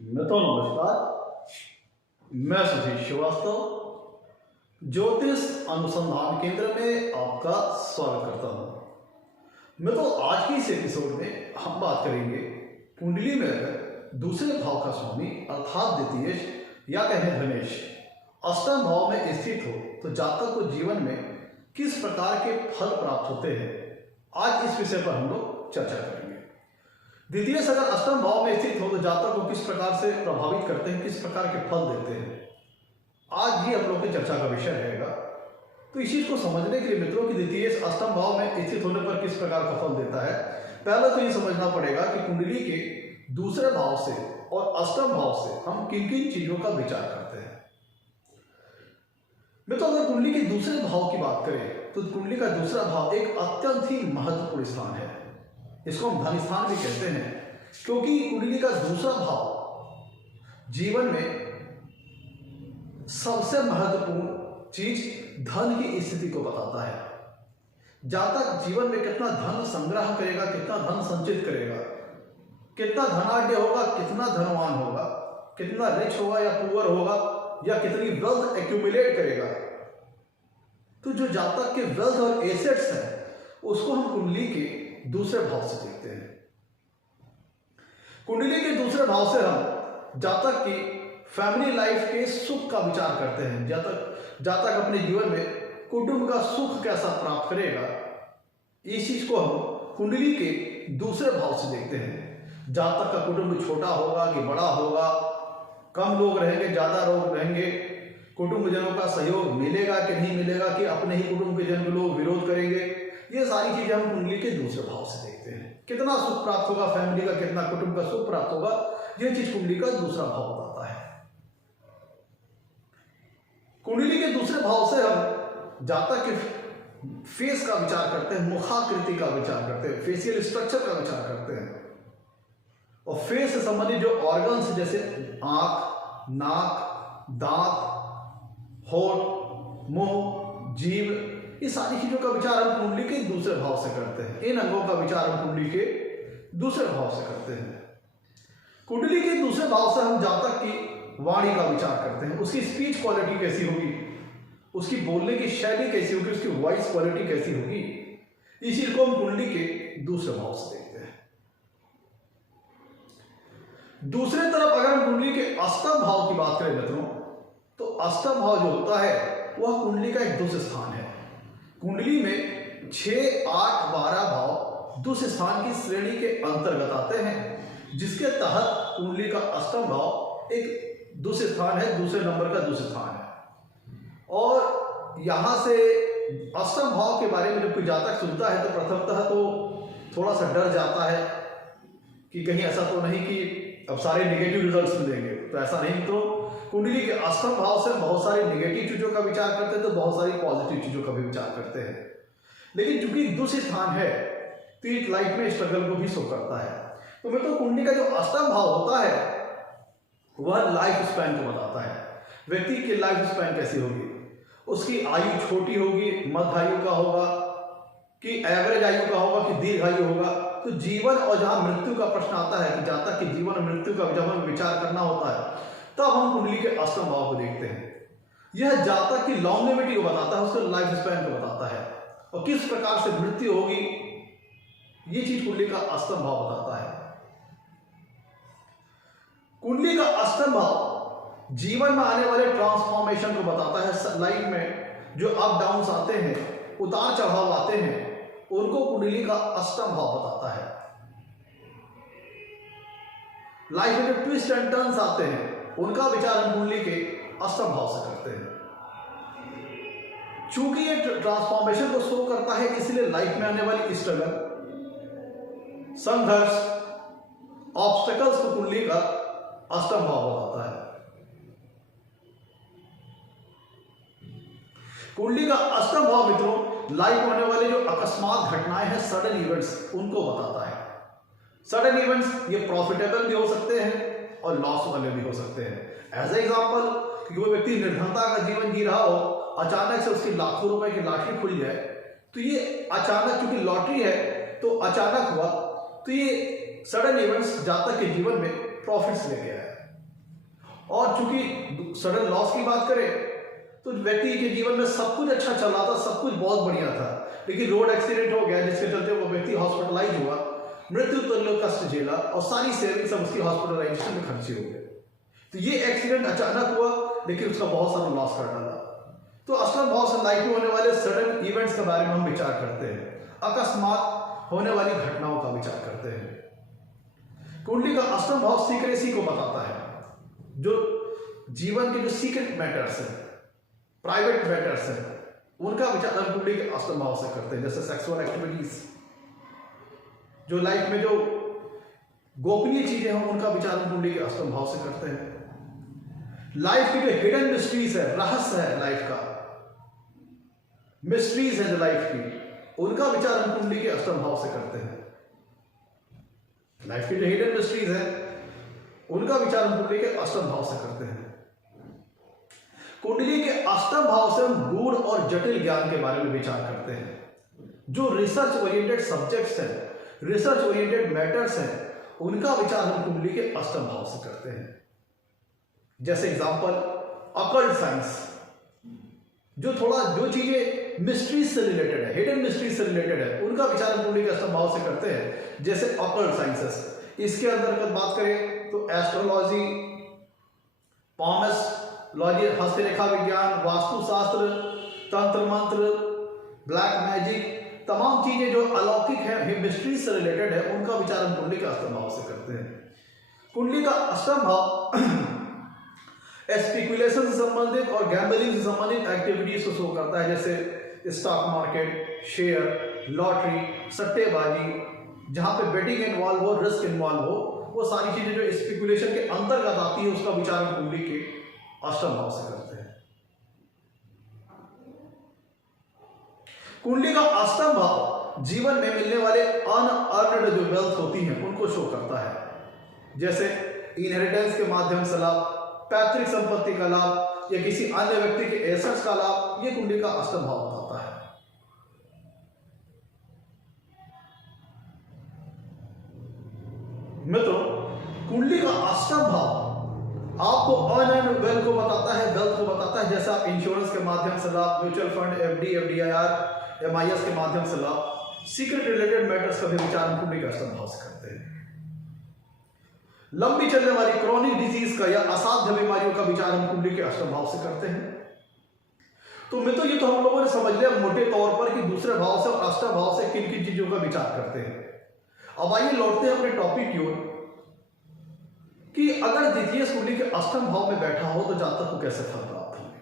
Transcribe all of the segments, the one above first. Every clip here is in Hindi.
मित्रों नमस्कार, मैं सुधीर श्रीवास्तव ज्योतिष अनुसंधान केंद्र में आपका स्वागत करता हूं। मित्रों आज की इस एपिसोड में हम बात करेंगे कुंडली में अगर दूसरे भाव का स्वामी अर्थात द्वितीयेश या कहें धनेश अष्टम भाव में स्थित हो तो जातक को जीवन में किस प्रकार के फल प्राप्त होते हैं, आज इस विषय पर हम लोग चर्चा करेंगे। द्वितीय अगर अष्टम भाव में स्थित हो तो जातक को किस प्रकार से प्रभावित करते हैं, किस प्रकार के फल देते हैं, आज ये हम लोग की चर्चा का विषय रहेगा। तो इस चीज को समझने के लिए मित्रों की द्वितीय अष्टम भाव में स्थित होने पर किस प्रकार का फल देता है, पहले तो ये समझना पड़ेगा कि कुंडली के दूसरे भाव से और अष्टम भाव से हम किन किन चीजों का विचार करते हैं। मित्रों अगर कुंडली के दूसरे भाव की बात करें तो कुंडली का दूसरा भाव एक अत्यंत ही महत्वपूर्ण स्थान है। इसको हम धन स्थान भी कहते हैं, क्योंकि कुंडली का दूसरा भाव जीवन में सबसे महत्वपूर्ण चीज धन की स्थिति को बताता है। जातक जीवन में कितना धन संग्रह करेगा, कितना धन संचित करेगा, कितना धनाढ्य होगा, कितना धनवान होगा, कितना रिच होगा या पुअर होगा, या कितनी वेल्थ एक्यूमुलेट करेगा, तो जो जातक के वेल्थ और एसेट्स हैं उसको हम कुंडली के दूसरे भाव से देखते हैं। कुंडली के दूसरे भाव से हम जातक की फैमिली लाइफ के सुख का विचार करते हैं। जातक अपने जीवन में कुटुंब का सुख कैसा प्राप्त करेगा, इस चीज को हम कुंडली के दूसरे भाव से देखते हैं। जातक का कुटुंब छोटा होगा कि बड़ा होगा, कम लोग रहेंगे, ज्यादा लोग रहेंगे, कुटुंब जनों का सहयोग मिलेगा कि नहीं मिलेगा, कि अपने ही कुटुंब के जन लोग विरोध करेंगे, ये सारी चीजें हम कुंडली के दूसरे भाव से देखते हैं। कितना सुख प्राप्त होगा फैमिली का, कितना कुटुंब का सुख प्राप्त होगा, यह चीज कुंडली का दूसरा भाव बताता है। कुंडली के दूसरे भाव से हम जातक के फेस का विचार करते हैं, मुखाकृति का विचार करते हैं, फेशियल स्ट्रक्चर का विचार करते हैं, और फेस से संबंधित जो ऑर्गन्स जैसे आंख, नाक, दांत, होठ, मुंह, जीभ, ये सारी चीजों का विचार हम कुंडली के दूसरे भाव से करते हैं। इन अंगों का विचार हम कुंडली के दूसरे भाव से करते हैं। कुंडली के दूसरे भाव से हम जातक की वाणी का विचार करते हैं, उसकी स्पीच क्वालिटी कैसी होगी, उसकी बोलने की शैली कैसी होगी, उसकी वॉइस क्वालिटी कैसी होगी, इस चीज को हम कुंडली के दूसरे भाव से देखते हैं। दूसरे तरफ अगर हम कुंडली के अष्टम भाव की बात करें मित्रों, तो अष्टम भाव जो होता है वह कुंडली का एक दुष्ट स्थान है। कुंडली में 6, 8, 12 भाव दुष्ट स्थान की श्रेणी के अंतर्गत आते हैं, जिसके तहत कुंडली का अष्टम भाव एक दुष्ट स्थान है, दूसरे नंबर का दुष्ट स्थान है। और यहां से अष्टम भाव के बारे में जब कोई जातक सुनता है तो प्रथमतः तो थोड़ा सा डर जाता है कि कहीं ऐसा तो नहीं कि अब सारे नेगेटिव रिजल्ट्स मिलेंगे। तो ऐसा नहीं, तो कुंडली के अष्टम भाव से बहुत सारी नेगेटिव चीजों का विचार करते हैं, तो बहुत सारी पॉजिटिव चीजों का भी विचार करते हैं। लेकिन चूंकि दुष्ट स्थान है तो ये लाइफ में स्ट्रगल को भी शो करता है। तो मैं तो कुंडली का जो अष्टम भाव होता है वह लाइफ स्पैन को बताता है। व्यक्ति की लाइफ स्पैन कैसी होगी, उसकी आयु छोटी होगी, मध्य आयु का होगा, कि एवरेज आयु का होगा, कि दीर्घ आयु होगा। तो जीवन और जहां मृत्यु का प्रश्न आता है कि जातक के जीवन और मृत्यु का जब हमें विचार करना होता है तब हम कुंडली के अष्टम भाव को देखते हैं। यह जातक की लॉन्गेविटी को बताता है, उसके लाइफ स्पैन को बताता है, और किस प्रकार से मृत्यु होगी ये चीज कुंडली का अष्टम भाव बताता है। कुंडली का अष्टम भाव जीवन में आने वाले ट्रांसफॉर्मेशन को बताता है। लाइफ में जो अप डाउन्स आते हैं, उतार चढ़ाव आते हैं, उनको कुंडली का अष्टम भाव बताता है। लाइफ में जो ट्विस्ट एंड टर्न्स आते हैं उनका विचार हम कुंडली के अष्टम भाव से करते हैं। चूंकि ये ट्रांसफॉर्मेशन को शो करता है, इसलिए लाइफ में आने वाली स्ट्रगल, संघर्ष, ऑब्स्टेकल्स को कुंडली का अष्टम भाव बताता है। कुंडली का अष्टम भाव मित्रों लाइफ में होने वाले जो अकस्मात घटनाएं हैं, सडन इवेंट्स, उनको बताता है। सडन इवेंट्स ये प्रॉफिटेबल भी हो सकते हैं और लॉस वाले भी हो सकते हैं। एज एग्जाम्पल, कोई व्यक्ति निर्धनता का जीवन जी रहा हो, अचानक से उसकी लाखों रुपए की लॉटरी खुल जाए, तो ये अचानक, क्योंकि लॉटरी है तो अचानक हुआ, तो ये सडन इवेंट्स जातक के जीवन में प्रॉफिट्स लेके आया। और चूंकि सडन लॉस की बात करें तो व्यक्ति के जीवन में सब कुछ अच्छा चल रहा था, सब कुछ बहुत बढ़िया था, लेकिन रोड एक्सीडेंट हो गया जिसके चलते वो व्यक्ति हॉस्पिटलाइज हुआ, मृत्यु तुल्य कष्ट झेला और सारी सेविंग्स सब उसकी हॉस्पिटलाइजेशन में खर्ची हो गए। तो ये एक्सीडेंट अचानक हुआ लेकिन उसका बहुत सारा लॉस कर डाला। तो अष्टम भाव से लाइफ में होने वाले सडन इवेंट्स के बारे में हम विचार करते हैं, अकस्मात होने वाली घटनाओं का विचार करते हैं। कुंडली का अष्टम भाव सीक्रेसी को बताता है, जो जीवन के जो सीक्रेट मैटर्स है, प्राइवेट मैटर्स है, उनका विचार हम कुंडली के अष्टम भाव से करते हैं। जैसे सेक्सुअल एक्टिविटीज, जो लाइफ में जो गोपनीय चीजें हैं उनका विचार हम कुंडली के अष्टम भाव से करते हैं। लाइफ की जो हिडन मिस्ट्रीज है, रहस्य है लाइफ का, मिस्ट्रीज है जो लाइफ की, उनका विचार हम कुंडली के अष्टम भाव से करते हैं। लाइफ की जो हिडन मिस्ट्रीज है उनका विचार हम कुंडली के अष्टम भाव से करते हैं। कुंडली के अष्टम भाव से हम गूढ़ और जटिल ज्ञान के बारे में विचार करते हैं। जो रिसर्च ओरिएंटेड सब्जेक्ट्स हैं, रिसर्च ओरिएंटेड मैटर्स हैं, उनका विचार हम कुंडली के अष्टम भाव से करते हैं। जैसे एग्जांपल अकल्ट साइंस, जो चीजें मिस्ट्रीज से रिलेटेड है, हिडन मिस्ट्रीज से रिलेटेड है, उनका विचार हम कुंडली के अष्टम भाव से करते हैं। जैसे अकल्ट साइंसेस, इसके अंतर्गत बात करें तो एस्ट्रोलॉजी, पॉमस्ट्रोलॉजी, हस्तरेखा विज्ञान, वास्तुशास्त्र, तंत्र मंत्र, ब्लैक मैजिक, तमाम चीजें जो अलौकिक है, मिस्ट्रीज से रिलेटेड है, उनका विचार हम कुंडली के अष्टम भाव से करते हैं। कुंडली का अष्टम भाव स्पेकुलेशन से संबंधित और गैम्बलिंग से संबंधित एक्टिविटीज को शो करता है, जैसे स्टॉक मार्केट, शेयर, लॉटरी, सट्टेबाजी, जहां पे बेटिंग इन्वॉल्व हो, रिस्क इन्वॉल्व हो, वो सारी चीजें जो स्पेकुलेशन के अंतर्गत आती है, उसका विचार हम कुंडली के अष्टम भाव से करते हैं। कुंडली का अष्टम भाव जीवन में मिलने वाले अनअर्न्ड जो वेल्थ होती हैं उनको शो करता है, जैसे इनहेरिटेंस के माध्यम से लाभ, पैतृक संपत्ति का लाभ या किसी अन्य व्यक्ति के एसेट्स का लाभ, ये कुंडली का अष्टम भाव बताता है। मित्रों, कुंडली का अष्टम भाव आपको अनअर्न्ड वेल्थ को बताता है, वेल्थ को बताता है। जैसे आप इंश्योरेंस के माध्यम से लाभ, म्यूचुअल फंड, एफडी, एफडीआईआर, एमआईएस के माध्यम से लाभ, सीक्रेट रिलेटेड मैटर्स का भी विचार हम कुंडली का अष्टम भाव से करते हैं। लंबी चलने वाली क्रॉनिक डिजीज का या असाध्य बीमारियों का विचार हम कुंडली के अष्टम भाव से करते हैं। तो मित्रों, ये तो हम लोगों ने समझ लिया मोटे तौर पर कि दूसरे भाव से और अष्टम भाव से किन किन चीजों का विचार करते हैं। अब आइए लौटते हैं अपने टॉपिक की ओर कि अगर द्वितीय कुंडली के अष्टम भाव में बैठा हो तो जातक को कैसे फल प्राप्त होंगे।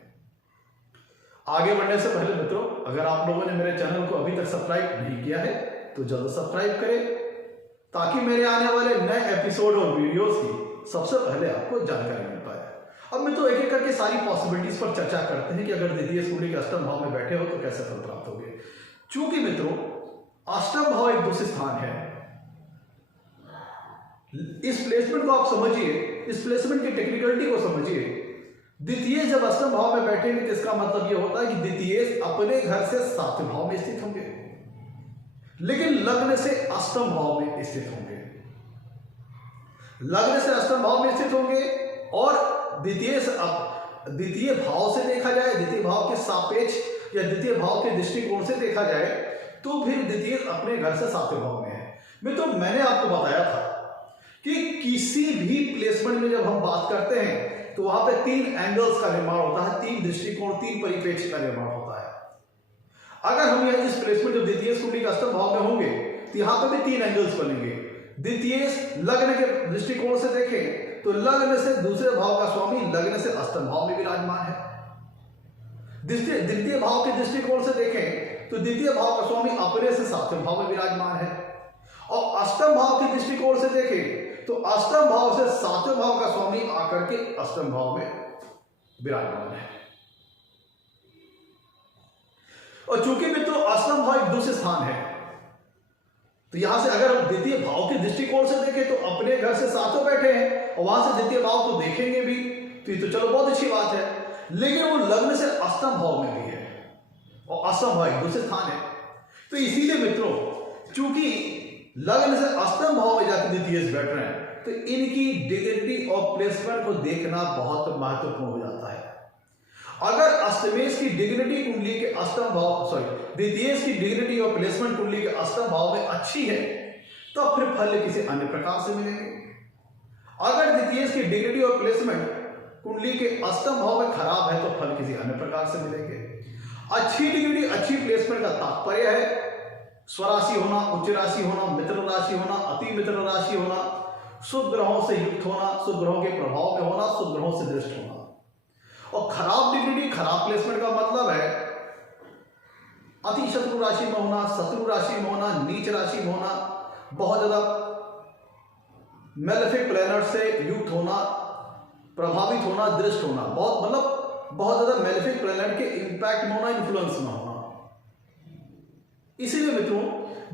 आगे बढ़ने से पहले मित्रों, अगर आप लोगों ने मेरे चैनल को अभी तक सब्सक्राइब नहीं किया है तो जल्द सब्सक्राइब करें, ताकि मेरे आने वाले नए एपिसोड और वीडियोस की सबसे पहले आपको जानकारी मिल पाए। अब मित्रों, एक एक करके सारी पॉसिबिलिटीज पर चर्चा करते हैं कि अगर द्वितीय कुंडली के अष्टम भाव में बैठे हो तो कैसे फल प्राप्त होंगे। चूंकि मित्रों अष्टम भाव एक दूसरे स्थान है, इस प्लेसमेंट को आप समझिए, इस प्लेसमेंट की टेक्निकलिटी को समझिए। द्वितीय जब अष्टम भाव में बैठेंगे तो इसका मतलब यह होता है कि द्वितीय अपने घर से सातवें भाव में स्थित होंगे, लेकिन लग्न से अष्टम भाव में स्थित होंगे। लग्न से अष्टम भाव में स्थित होंगे और द्वितीय भाव से देखा जाए, द्वितीय भाव के सापेक्ष या द्वितीय भाव के दृष्टिकोण से देखा जाए तो फिर द्वितीय अपने घर से सातवें भाव में है। मित्रों, मैंने आपको बताया था कि किसी भी प्लेसमेंट में जब हम बात करते हैं तो वहां पे 3 एंगल्स का निर्माण होता है, 3 दृष्टिकोण, 3 परिप्रेक्ष्य का निर्माण होता है। अगर हम यह इस प्लेसमेंट जो द्वितीय कुंडली के अष्टम भाव में होंगे तो यहां पर भी 3 एंगल्स बनेंगे। द्वितीय लग्न के दृष्टिकोण से देखें तो लग्न से दूसरे भाव का स्वामी लग्न से अष्टम भाव में विराजमान है। द्वितीय भाव के दृष्टिकोण से देखें तो द्वितीय भाव का स्वामी अपने से सातवें भाव में विराजमान है, और अष्टम भाव के दृष्टिकोण से देखें तो अष्टम भाव से सातवें भाव का स्वामी आकर के अष्टम भाव में विराजमान है। और चूंकि मित्रों अष्टम भाव एक दूसरे स्थान है, तो यहां से अगर हम द्वितीय भाव के दृष्टिकोण से देखें तो अपने घर से सातों बैठे हैं और वहां से द्वितीय भाव को देखेंगे भी तो ये तो चलो बहुत अच्छी बात है, लेकिन वो लग्न से अष्टम भाव में भी है और अष्टम भाव एक दूसरे स्थान है। तो इसीलिए मित्रों, चूंकि लग्न से अष्टम भाव में जाकर द्वितीय बैठ रहे हैं तो इनकी डिग्निटी और प्लेसमेंट को देखना बहुत महत्वपूर्ण हो जाता है। अगर अष्टमेश की डिग्निटी कुंडली के अष्टम भाव द्वितीयेश की डिग्निटी और प्लेसमेंट कुंडली के अष्टम भाव में अच्छी है तो फिर फल किसी अन्य प्रकार से मिलेंगे। अगर द्वितीयेश की डिग्निटी और प्लेसमेंट कुंडली के अष्टम भाव में खराब है तो फल किसी अन्य प्रकार से मिलेंगे। अच्छी डिग्निटी अच्छी प्लेसमेंट का तात्पर्य है स्वराशि होना, उच्च राशि होना, मित्र राशि होना, अति मित्र राशि होना, शुभ ग्रहों से युक्त होना, शुभ ग्रहों के प्रभाव में होना, शुभ ग्रहों से दृष्ट होना। और खराब डिग्निटी खराब प्लेसमेंट का मतलब है अति शत्रु राशि में होना, शत्रु राशि में होना, नीच राशि में होना, बहुत ज्यादा मेलेफिक प्लैनेट से युक्त होना, प्रभावित होना, दृष्ट होना, बहुत ज्यादा मेलेफिक प्लैनेट के इंपैक्ट में होना, इन्फ्लुएंस में होना। इसीलिए मित्रों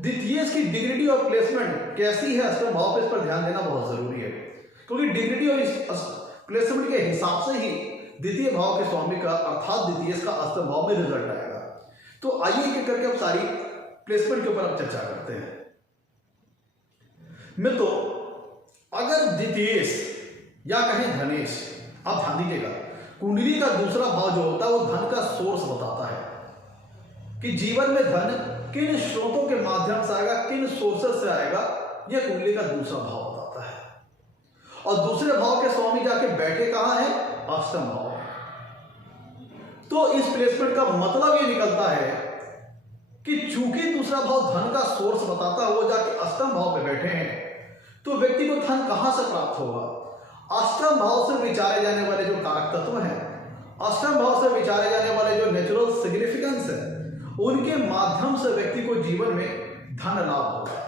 द्वितीय की डिग्निटी और प्लेसमेंट कैसी है अष्टम भाव पे इस पर ध्यान देना बहुत जरूरी है, क्योंकि डिग्निटी और प्लेसमेंट के हिसाब से ही द्वितीय भाव के स्वामी का अर्थात द्वितीय का अष्टम भाव में रिजल्ट आएगा। तो आइए एक करके अब सारी प्लेसमेंट के ऊपर अब चर्चा करते हैं। मित्रों अगर द्वितीयेश या कहें धनेश, आप ध्यान दीजिएगा कुंडली का दूसरा भाव जो होता है वो धन का सोर्स बताता है कि जीवन में धन किन स्रोतों के माध्यम से आएगा, किन सोर्सेस से आएगा, यह कुंडली का दूसरा भाव बताता है। और दूसरे भाव के स्वामी जाके बैठे कहां है, अष्टम भाव। तो इस प्लेसमेंट का मतलब यह निकलता है कि चूंकि दूसरा भाव धन का सोर्स बताता है, वो जाके अष्टम भाव पे बैठे हैं, तो व्यक्ति को धन कहां से प्राप्त होगा। अष्टम भाव से विचारे जाने वाले जो कारक तत्व हैं, अष्टम भाव से विचारे जाने वाले जो नेचुरल सिग्निफिकेंस है, उनके माध्यम से व्यक्ति को जीवन में धन लाभ होगा।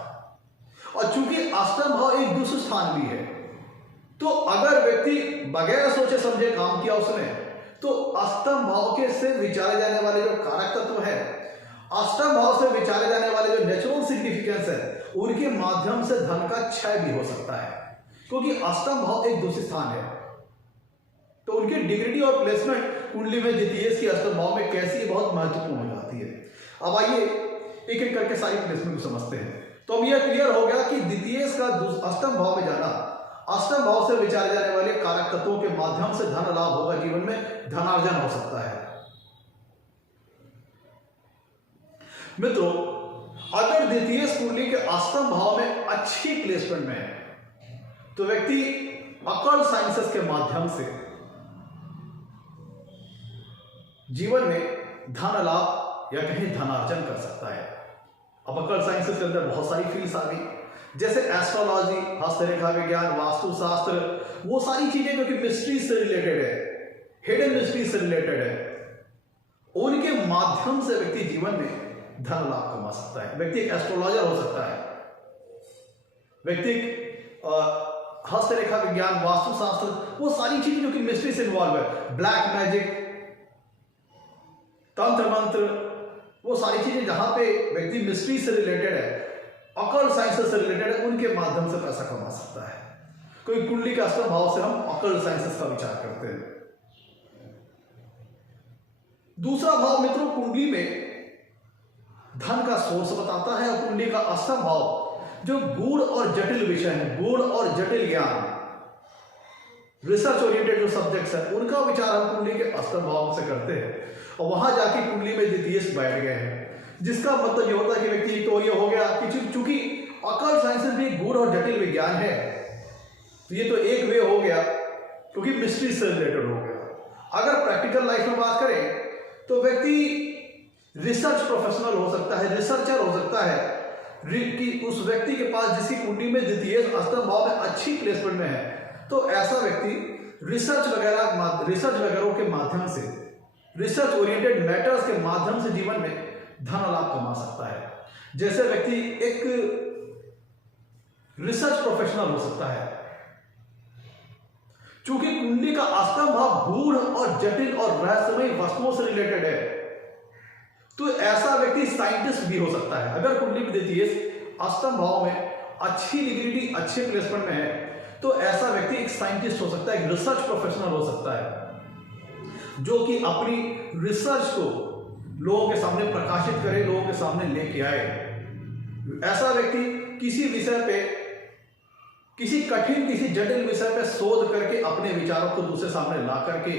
और चूंकि अष्टम भाव एक दुष्ट स्थान भी है, तो अगर व्यक्ति बगैर सोचे समझे काम किया उसने, तो अष्टम भाव के से विचारे जाने वाले जो कारक तत्व है, अष्टम भाव से विचारे जाने वाले जो नेचुरल सिग्निफिकेंस है, उनके माध्यम से धन का क्षय भी हो सकता है, क्योंकि अष्टम भाव एक दूसरी स्थान है। तो उनकी डिग्निटी और प्लेसमेंट कुंडली में द्वितीय की अष्टम भाव में कैसी है, बहुत महत्वपूर्ण हो जाती है। अब आइए एक एक करके सारी प्लेसमेंट को समझते हैं। तो अब यह क्लियर हो गया कि द्वितीय का अष्टम भाव में जाना, अष्टम भाव से विचारे जाने वाले कारक तत्वों के माध्यम से धन लाभ होगा, जीवन में धनार्जन हो सकता है। मित्रों अगर द्वितीय कुंडली के अष्टम भाव में अच्छी प्लेसमेंट में है, तो व्यक्ति अकल्ट साइंसेस के माध्यम से जीवन में धन लाभ या कहीं धनार्जन कर सकता है। अब अकल्ट साइंसेस के अंदर बहुत सारी फील्ड्स आ गई, जैसे एस्ट्रोलॉजी, हस्तरेखा विज्ञान, वास्तुशास्त्र, वो सारी चीजें जो कि मिस्ट्री से रिलेटेड है, हिडन मिस्ट्री से रिलेटेड है, उनके माध्यम से व्यक्ति जीवन में धन लाभ कमा सकता है। व्यक्ति एक एस्ट्रोलॉजर हो सकता है, व्यक्ति हस्तरेखा विज्ञान, वास्तुशास्त्र, वो सारी चीजें जो कि मिस्ट्री से इन्वॉल्व है, ब्लैक मैजिक, तंत्र मंत्र, वो सारी चीजें जहां पे व्यक्ति मिस्ट्री से रिलेटेड है, अकल्ट साइंसेस से रिलेटेड है, उनके माध्यम से पैसा कमा सकता है। कोई कुंडली के अष्टम भाव से हम अकल्ट साइंसेस का विचार करते हैं। दूसरा भाव मित्रों कुंडली में धन का सोर्स बताता है, और कुंडली का अष्टम भाव जो गूढ़ और जटिल विषय है, गूढ़ और जटिल ज्ञान, रिसर्च ओरिएंटेड जो सब्जेक्ट्स है, उनका विचार हम कुंडली के अष्टम भाव से करते हैं। और वहां जाके कुंडली में द्वितीय बैठ गए हैं, जिसका मतलब ये होता है कि व्यक्ति तो ये हो गया कि चूंकि अकल्ट साइंसेस भी गूढ़ और जटिल विज्ञान है, तो ये तो एक वे हो गया, क्योंकि मिस्ट्री से रिलेटेड हो गया। अगर प्रैक्टिकल लाइफ में बात करें तो व्यक्ति रिसर्च प्रोफेशनल हो सकता है, रिसर्चर हो सकता है, कि उस व्यक्ति के पास जिसकी कुंडली में द्वितीय अष्टम भाव में अच्छी प्लेसमेंट में है, तो ऐसा व्यक्ति रिसर्च वगैरह के माध्यम से, रिसर्च ओरिएंटेड मैटर्स के माध्यम से जीवन में धन लाभ कमा सकता है। जैसे व्यक्ति एक रिसर्च प्रोफेशनल हो सकता है, चूंकि कुंडली का अष्टम भाव गूढ़ और जटिल और रहस्यमय वस्तुओं से रिलेटेड है, तो ऐसा व्यक्ति साइंटिस्ट भी हो सकता है। अगर कुंडली में द्वितीय अष्टम भाव में अच्छी डिग्निटी, अच्छे प्लेसमेंट में है, तो ऐसा व्यक्ति एक साइंटिस्ट हो सकता है, एक रिसर्च प्रोफेशनल हो सकता है, जो कि अपनी रिसर्च को लोगों के सामने प्रकाशित करे, लोगों के सामने लेके आए। ऐसा व्यक्ति किसी विषय पे किसी कठिन किसी जटिल विषय पर शोध करके अपने विचारों को दूसरे सामने ला करके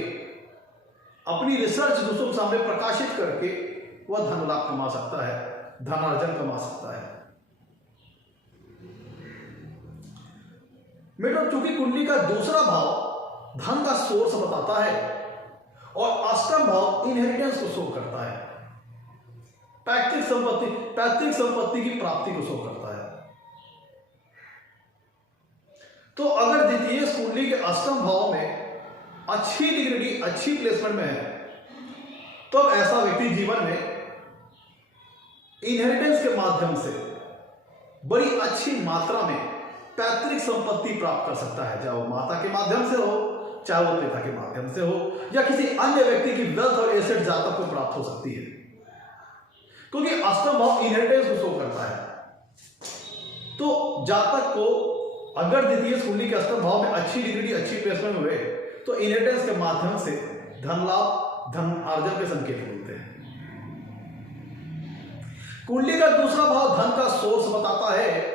अपनी रिसर्च दूसरों के सामने प्रकाशित करके वह धन लाभ कमा सकता है, धनार्जन कमा सकता है। मित्रों, चूंकि कुंडली का दूसरा भाव धन का सोर्स बताता है और अष्टम भाव इनहेरिटेंस को शो करता है, पैतृक संपत्ति की प्राप्ति को शो करता है। तो अगर द्वितीय कुंडली के अष्टम भाव में अच्छी डिग्री, अच्छी प्लेसमेंट में है, तो अब ऐसा व्यक्ति जीवन में इनहेरिटेंस के माध्यम से बड़ी अच्छी मात्रा में पैतृक संपत्ति प्राप्त कर सकता है, चाहे वो माता के माध्यम से हो, चाहे वो पिता के माध्यम से हो, या किसी अन्य व्यक्ति की वेल्थ और एसेट जातक को प्राप्त हो सकती है, क्योंकि अष्टम भाव इनहेरिटेंस को शो करता है। तो जातक को अगर द्वितीय कुंडली के अष्टम भाव में अच्छी डिग्री, अच्छी प्लेसमेंट हुए, तो इनहेरिटेंस के माध्यम से धन लाभ, धन अर्जन के संकेत मिलते हैं। कुंडली का दूसरा भाव धन का सोर्स बताता है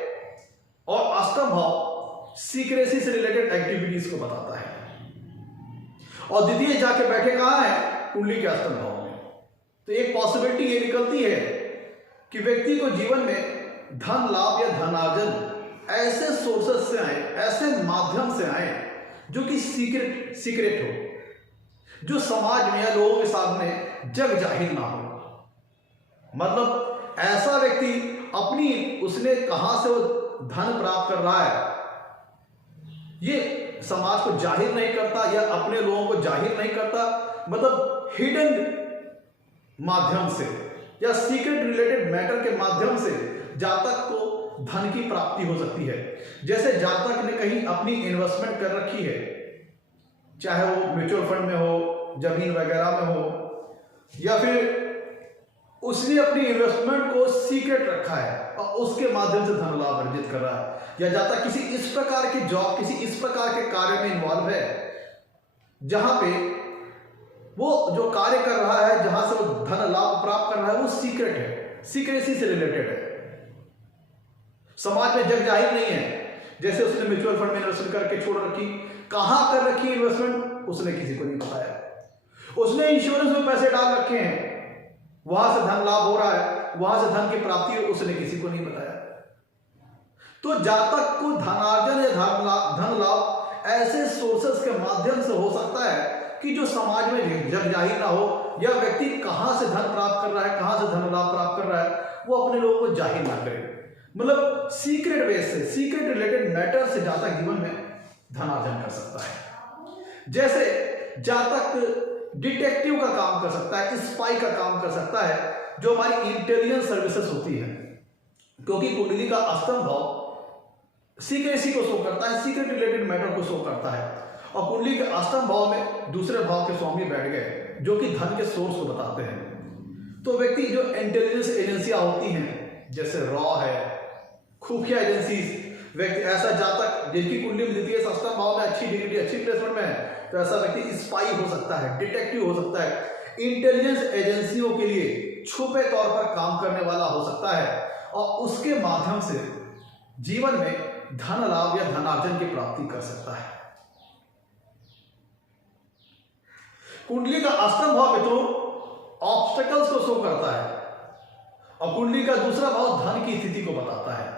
और अष्टम भाव सीक्रेसी से रिलेटेड एक्टिविटीज को बताता है। और द्वितीय जाके बैठे कहां है? कुंडली के अष्टम भाव में। तो एक पॉसिबिलिटी ये निकलती है कि व्यक्ति को जीवन में धन लाभ या धनार्जन ऐसे सोर्सेस से आए, ऐसे माध्यम से आए जो कि सीक्रेट हो, जो समाज में या लोगों के सामने जग जाहिर ना हो। मतलब ऐसा व्यक्ति उसने कहां से वो धन प्राप्त कर रहा है, ये समाज को जाहिर नहीं करता या अपने लोगों को जाहिर नहीं करता। मतलब हिडन माध्यम से या सीक्रेट रिलेटेड मैटर के माध्यम से जातक को धन की प्राप्ति हो सकती है। जैसे जातक ने कहीं अपनी इन्वेस्टमेंट कर रखी है, चाहे वो म्यूचुअल फंड में हो, जमीन वगैरह में हो, या फिर उसने अपनी इन्वेस्टमेंट को सीक्रेट रखा है और उसके माध्यम से धन लाभ अर्जित कर रहा है, या जातक किसी इस प्रकार की जॉब, किसी इस प्रकार के कार्य में इन्वॉल्व है जहां पे वो जो कार्य कर रहा है, जहां से वो धन लाभ प्राप्त कर रहा है, वो सीक्रेट है, सीक्रेसी से रिलेटेड है, समाज में जग जाहिर नहीं है। जैसे उसने म्यूचुअल फंड में इन्वेस्टमेंट करके छोड़ रखी, कहां कर रखी है इन्वेस्टमेंट उसने किसी को नहीं बताया। उसने इंश्योरेंस में पैसे डाल रखे हैं, वहां से धन लाभ हो रहा है, वहां से धन की प्राप्ति उसने किसी को नहीं बताया। तो जातक को धनार्जन या धन लाभ ऐसे सोर्सेस के माध्यम से हो सकता है कि जो समाज में जग जाहिर ना हो, या व्यक्ति कहां से धन प्राप्त कर रहा है, कहां से धन लाभ प्राप्त कर रहा है, वो अपने लोगों को जाहिर ना करे। मतलब सीक्रेट वे से, सीक्रेट रिलेटेड मैटर से जातक जीवन में धनार्जन कर सकता है। जैसे जातक डिटेक्टिव का काम कर सकता है, स्पाई का काम कर सकता है, जो हमारी इंटेलिजेंस सर्विसेज होती है, क्योंकि कुंडली का अष्टम भाव सीक्रेसी को शो करता है, सीक्रेट रिलेटेड मैटर को शो करता है। और कुंडली के अष्टम भाव में दूसरे भाव के स्वामी बैठ गए जो कि धन के सोर्स को बताते हैं। तो व्यक्ति जो इंटेलिजेंस एजेंसियां होती हैं, जैसे रॉ है, खुफिया एजेंसीज, व्यक्ति ऐसा जातक जिनकी कुंडली में द्वितीय अष्टम भाव में अच्छी डिग्री, अच्छी प्लेसमेंट में है, तो ऐसा व्यक्ति स्पाई हो सकता है, डिटेक्टिव हो सकता है, इंटेलिजेंस एजेंसियों के लिए छुपे तौर पर काम करने वाला हो सकता है, और उसके माध्यम से जीवन में धन लाभ या धनार्जन की प्राप्ति कर सकता है। कुंडली का अष्टम भाव मित्रों ऑब्स्टेकल्स को शो करता है, और कुंडली का दूसरा भाव धन की स्थिति को बताता है।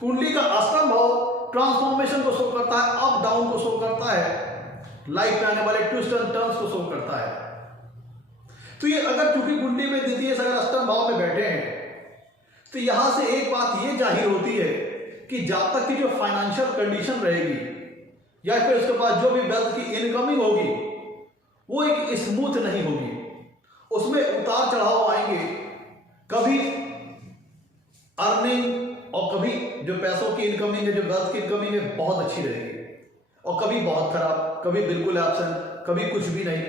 कुंडली का अष्टम भाव ट्रांसफॉर्मेशन को शो करता है, अप डाउन को शो करता है, लाइफ में आने वाले ट्विस्ट एंड टर्न्स को शो करता है। तो ये अगर चूंकि कुंडली में द्वितीय अगर अष्टम भाव में बैठे हैं, तो यहां से एक बात ये जाहिर होती है कि जातक की जो फाइनेंशियल कंडीशन रहेगी, या फिर उसके पास जो भी वेल्थ की इनकमिंग होगी, वो एक स्मूथ नहीं होगी, उसमें उतार चढ़ाव आएंगे। कभी अर्निंग और कभी जो पैसों की इनकमिंग है, जो वेल्थ की इनकमिंग है, बहुत अच्छी रहेगी, और कभी बहुत खराब, कभी बिल्कुल एब्सेंट, कभी कुछ भी नहीं,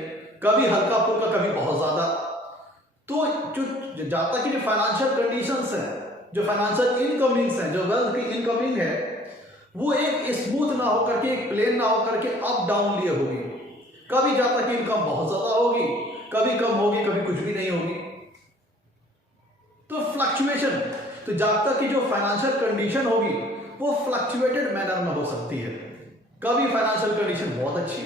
कभी हल्का फुल्का, कभी बहुत ज्यादा। तो जो जातक की जो फाइनेंशियल कंडीशंस हैं, जो फाइनेंशियल इनकमिंग्स हैं, जो वेल्थ की इनकमिंग है, वो एक स्मूथ ना होकर के, एक प्लेन ना होकर के अप डाउन लिए होगी। कभी जातक की इनकम बहुत ज्यादा होगी, कभी कम होगी, कभी कुछ भी नहीं होगी। तो फ्लक्चुएशन, तो जातक की जो फाइनेंशियल कंडीशन होगी वो फ्लक्चुएटेड मैनर में हो सकती है। कभी फाइनेंशियल कंडीशन बहुत अच्छी,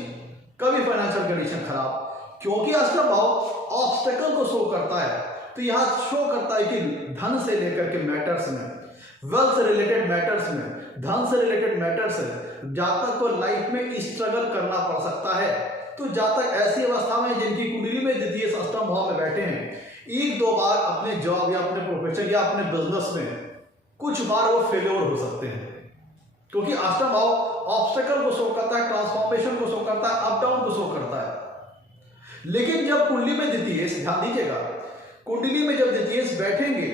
कभी फाइनेंशियल कंडीशन खराब। क्योंकि अष्टम भाव ऑब्स्टेकल को शो करता है, तो यहां शो करता है कि धन से लेकर के मैटर्स में, वेल्थ से रिलेटेड मैटर्स में, धन से रिलेटेड मैटर्स है, जातक को लाइफ में स्ट्रगल करना पड़ सकता है। तो जातक ऐसी अवस्था में जिनकी कुंडली में द्वितीय अष्टम भाव में बैठे हैं, एक दो बार अपने जॉब या अपने प्रोफेशन या अपने बिजनेस में कुछ बार वो फेल्योर हो सकते हैं। क्योंकि अष्टम भाव ऑब्स्टेकल को शो करता है, ट्रांसफॉर्मेशन को शो करता है, अप डाउन को शो करता है। लेकिन जब कुंडली में द्वितीय, ध्यान दीजिएगा, कुंडली में जब द्वितीय बैठेंगे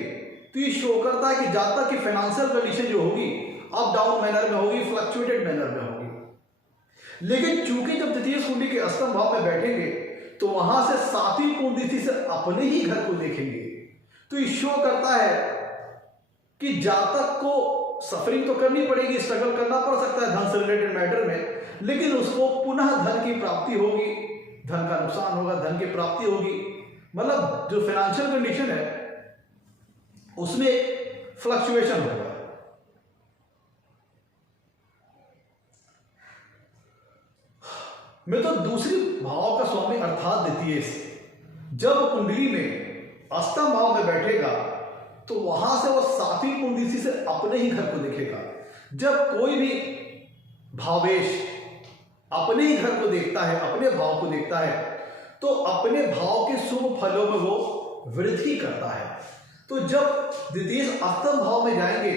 तो ये शो करता है कि जातक की फाइनेंशियल कंडीशन जो होगी अप डाउन मैनर में होगी, फ्लक्चुएटेड मैनर में होगी। लेकिन चूंकि जब द्वितीय कुंडली के अष्टम भाव में बैठेंगे तो वहां से सातवीं कुंडली से अपने ही घर को देखेंगे, तो ये शो करता है कि जातक को सफरिंग तो करनी पड़ेगी, स्ट्रगल करना पड़ सकता है धन से रिलेटेड मैटर में, लेकिन उसको पुनः धन की प्राप्ति होगी, धन का नुकसान होगा, धन की प्राप्ति होगी। मतलब जो फाइनेंशियल कंडीशन है उसमें फ्लक्चुएशन होगा। मैं तो दूसरी भाव का स्वामी अर्थात द्वितीय जब कुंडली में अष्टम भाव में बैठेगा तो वहां से वो सातवीं कुंडली से अपने ही घर को देखेगा। जब कोई भी भावेश अपने ही घर को देखता है, अपने भाव को देखता है, तो अपने भाव के शुभ फलों में वो वृद्धि करता है। तो जब द्वितीय अष्टम भाव में जाएंगे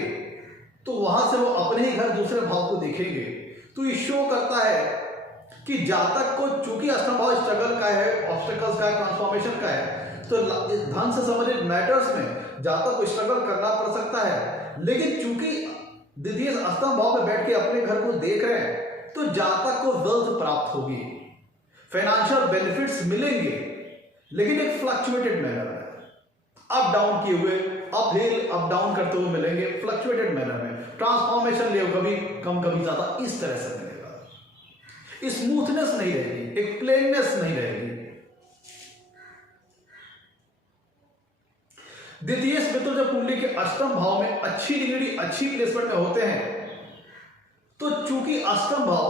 तो वहां से वो अपने ही घर दूसरे भाव को देखेंगे, तो ये शो करता है कि जातक को चूंकि अष्टम भाव स्ट्रगल का है, ऑब्स्टेकल्स का है, ट्रांसफॉर्मेशन का है, तो धन से संबंधित मैटर्स में जातक को स्ट्रगल करना पड़ सकता है। लेकिन चूंकि द्वितीय अष्टम भाव में बैठ के अपने घर को देख रहे हैं तो जातक को वेल्थ प्राप्त होगी, फाइनेंशियल बेनिफिट्स मिलेंगे, लेकिन एक फ्लक्चुएटेड मैनर में, अप डाउन किए हुए, अप हिल अप डाउन करते हुए मिलेंगे, फ्लक्चुएटेड मैनर में। ट्रांसफॉर्मेशन ले कभी कम कभी ज्यादा, इस तरह से मिलेगा। स्मूथनेस नहीं रहेगी, एक प्लेननेस नहीं रहेगी। द्वितीय में तो जब कुंडली के अष्टम भाव में अच्छी डिग्री, अच्छी प्लेसमेंट में होते हैं, तो चूंकि अष्टम भाव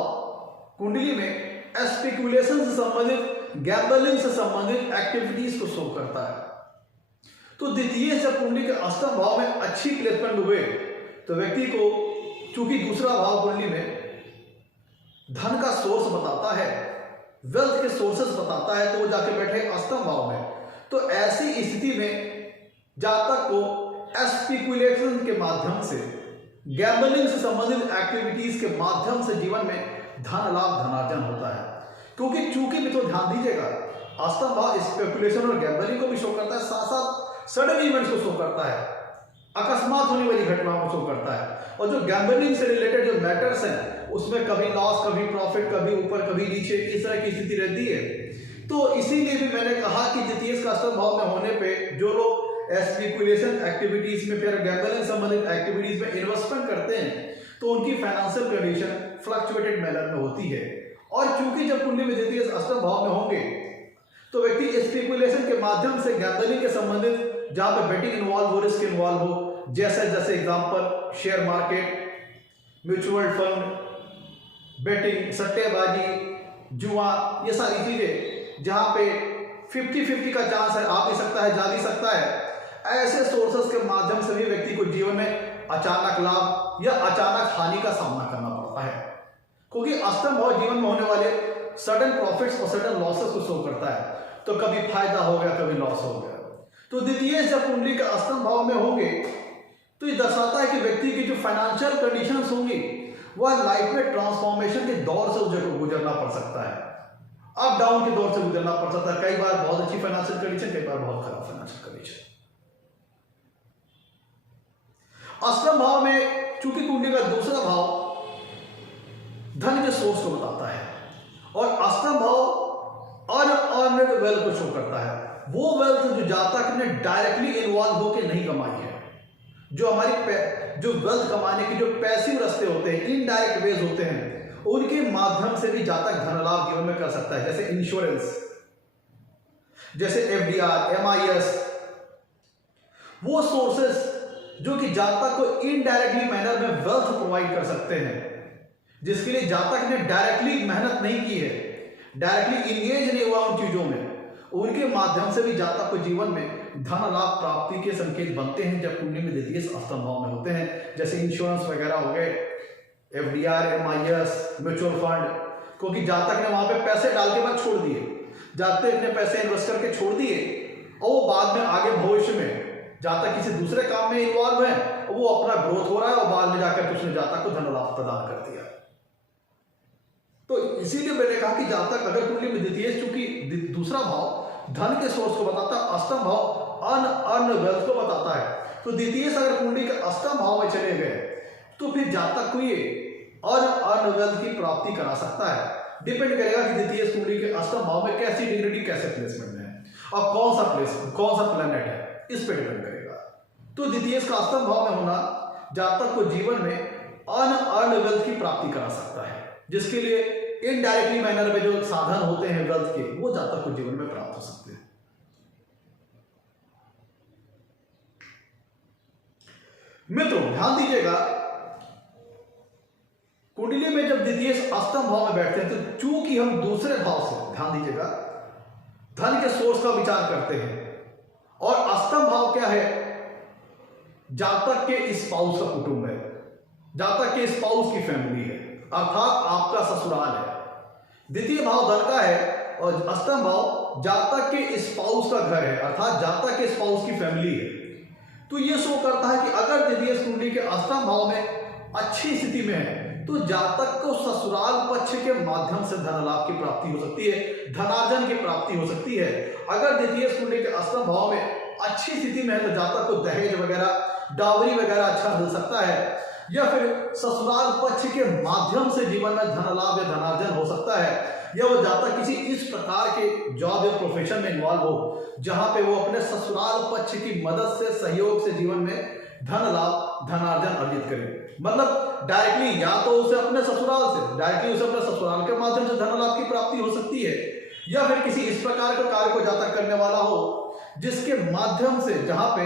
कुंडली में स्पेकुलेशन से संबंधित, गैम्बलिंग से संबंधित एक्टिविटीज को शो करता है, तो द्वितीय जब कुंडली के अष्टम भाव में अच्छी प्लेसमेंट हुए तो व्यक्ति को चूंकि दूसरा भाव कुंडली में धन का सोर्स बताता है, वेल्थ के सोर्सेस बताता है, तो वो जाके बैठे अष्टम भाव में। तो ऐसी स्थिति में जातक को स्पेकुलेशन के माध्यम से, गैम्बलिंग से संबंधित एक्टिविटीज के माध्यम से जीवन में धन लाभ, धनार्जन होता है। क्योंकि चूंकि भी, तो ध्यान दीजिएगा, अष्टम भाव स्पेकुलेशन और गैम्बलिंग को भी शो करता है, साथ साथ सडन इवेंट्स को शो करता है, अकस्मात होने वाली घटनाओं को शो करता है। और जो गैम्बलिंग से रिलेटेड जो मैटर्स हैं उसमें कभी लॉस, कभी प्रॉफिट, कभी ऊपर कभी नीचे, इस तरह की स्थिति रहती है। तो इसीलिए भी मैंने कहा कि द्वितीय का अष्टम भाव में होने पे जो लोग स्पेकुलेशन एक्टिविटीज में, फिर गैम्बलिंग संबंधित एक्टिविटीज में इन्वेस्टमेंट करते हैं, तो उनकी फाइनेंशियल कंडीशन फ्लक्चुएटेड मैनर में होती है। और चूंकि जब कुंडली में द्वितीय अष्टम भाव में होंगे तो व्यक्ति स्पेकुलेशन के माध्यम से, गैम्बलिंग के संबंधित, जहां पे बेटिंग इन्वॉल्व हो, रिस्क इन्वॉल्व हो, जैसे जैसे example share market, mutual fund, betting, सट्टेबाजी, जुआ, ये सारी चीजें जहां पे 50-50 का चांस है, आ भी सकता है, जा भी सकता है, ऐसे सोर्सेस के माध्यम से भी व्यक्ति को जीवन में अचानक लाभ या अचानक हानि का सामना करना पड़ता है। क्योंकि अष्टम भाव जीवन में होने वाले सडन प्रॉफिट्स और सडन लॉसेस को शो करता है, तो कभी फायदा हो गया, कभी लॉस हो गया। तो द्वितीय जब कुंडली का अष्टम भाव में होंगे तो ये दर्शाता है कि व्यक्ति की जो फाइनेंशियल कंडीशंस होंगी वह लाइफ में ट्रांसफॉर्मेशन के दौर से गुजरना पड़ सकता है, अप डाउन के दौर से गुजरना पड़ सकता है। कई बार बहुत अच्छी फाइनेंशियल कंडीशन, कई बार बहुत खराब फाइनेंशियल कंडीशन। अष्टम भाव में चूंकि कुंडली का दूसरा भाव धन के सोर्स को बताता है और अष्टम भाव अनअर्न्ड वेल्थ को शो करता है, वो वेल्थ जो जातक ने डायरेक्टली इन्वॉल्व होकर नहीं कमाई है, जो हमारी जो वेल्थ कमाने के जो पैसिव रास्ते होते हैं, इनडायरेक्ट वेज होते हैं, उनके माध्यम से भी जातक धन लाभ जीवन में कर सकता है। जैसे इंश्योरेंस, जैसे एफडीआर, एमआईएस, वो सोर्सेस जो कि जातक को इनडायरेक्टली मैनर में वेल्थ प्रोवाइड कर सकते हैं, जिसके लिए जातक ने डायरेक्टली मेहनत नहीं की है, डायरेक्टली इंगेज नहीं हुआ उन चीजों में, उनके माध्यम से भी जातक को जीवन में धन लाभ प्राप्ति के संकेत बनते हैं जब कुंडली में द्वितीय अष्टम भाव में होते हैं। जैसे इंश्योरेंस वगैरह हो गए, एफडीआर, एमआईएस, म्यूचुअल फंड, क्योंकि जातक ने वहां पे पैसे डाल के बाद छोड़ दिए, जातक ने पैसे इन्वेस्ट करके छोड़ दिए और वो बाद में आगे भविष्य में जातक किसी दूसरे काम में इन्वॉल्व है, वो अपना ग्रोथ हो रहा है और बाद में जाकर उसने जातक को धन लाभ प्रदान कर दिया। तो इसीलिए मैंने कहा कि जातक अगर कुंडली में द्वितीय, चूंकि दूसरा भाव धन के सोर्स को बताता है, अष्टम भाव अर्न वेल्थ को बताता है, तो द्वितीय अगर कुंडली के अष्टम भाव में चले गए तो फिर जातक को ये अर्न वेल्थ की प्राप्ति करा सकता है। डिपेंड करेगा कि द्वितीय कुंडली के अष्टम भाव में कैसी डिग्निटी, कैसे प्लेसमेंट है और कौन सा प्लेनेट है, इस पे डिपेंड करेगा। तो द्वितीय का अष्टम भाव में होना जातक को जीवन में अर्न वेल्थ की प्राप्ति करा सकता है, जिसके लिए इनडायरेक्टली मैनर में जो साधन होते हैं वेल्थ के, वो जातक को जीवन में प्राप्त हो सकते हैं। मित्रों ध्यान दीजिएगा, कुंडली में जब द्वितीय अष्टम भाव में बैठते हैं तो चूंकि हम दूसरे भाव से, ध्यान दीजिएगा, धन के सोर्स का विचार करते हैं, और अष्टम भाव क्या है, जातक के स्पाउस का कुटुंब है, जातक के स्पाउस की फैमिली है, अर्थात आपका ससुराल है। द्वितीय भाव धन का है और अष्टम भाव जातक के स्पाउस का घर है, अर्थात जातक के स्पाउस की फैमिली है। तो यह शो करता है कि अगर द्वितीय कुंडली के अष्टम भाव में अच्छी स्थिति में है तो जातक को ससुराल पक्ष के माध्यम से धन लाभ की प्राप्ति हो सकती है, धनार्जन की प्राप्ति हो सकती है। अगर द्वितीय कुंडली के अष्टम भाव में अच्छी स्थिति में है तो जातक को दहेज वगैरह, डावरी वगैरह अच्छा मिल सकता है, या फिर ससुराल पक्ष के माध्यम से जीवन में धन लाभ या धनार्जन हो सकता है, या वो जातक किसी इस प्रकार के जॉब या प्रोफेशन में इन्वॉल्व हो जहां पे वो अपने ससुराल पक्ष की मदद से, सहयोग से जीवन में धन लाभ, धनार्जन अर्जित करे। मतलब डायरेक्टली या तो उसे अपने ससुराल से, डायरेक्टली उसे अपने ससुराल के माध्यम से धन लाभ की प्राप्ति हो सकती है, या फिर किसी इस प्रकार के कार्य को जातक करने वाला हो जिसके माध्यम से, जहां पे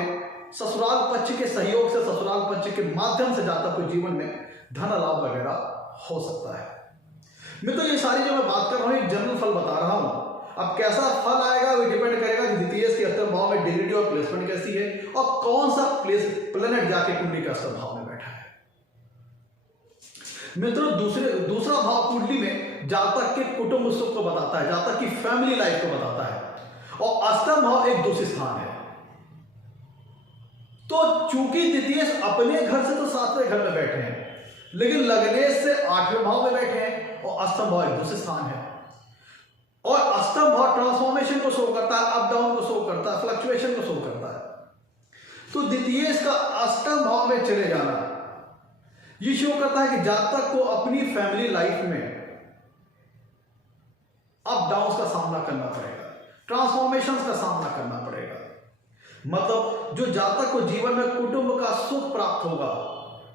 ससुराल पक्ष के सहयोग से, ससुराल पक्ष के माध्यम से जातक को जीवन में धन लाभ वगैरह हो सकता है। मैं तो ये सारी जो मैं बात कर रहा हूं एक जनरल फल बता रहा हूं। अब कैसा फल आएगा वो डिपेंड करेगा कि द्वितीय के अष्टम भाव में डिग्निटी और प्लेसमेंट कैसी है और कौन सा प्लेनेट जाके कुंडली के अष्टम भाव में बैठा है। मित्रों दूसरा भाव कुंडली में जातक के कुटुंब सुख को बताता है, जातक की फैमिली लाइफ को बताता है, और अष्टम भाव एक दूसरी स्थान है। तो चूंकि द्वितीय अपने घर से तो सातवें घर में बैठे हैं, लेकिन लग्नेश से आठवें भाव में बैठे हैं, और अष्टम भाव एक दूसरे स्थान है। और अष्टम भाव ट्रांसफॉर्मेशन को शो करता है, अप डाउन को शो करता है, फ्लक्चुएशन को शो करता है। तो द्वितीय का अष्टम भाव में चले जाना ये शो करता है कि जातक को अपनी फैमिली लाइफ में अप डाउन का सामना करना पड़ेगा, ट्रांसफॉर्मेशन का सामना करना पड़ेगा। मतलब जो जातक को जीवन में कुटुंब का सुख प्राप्त होगा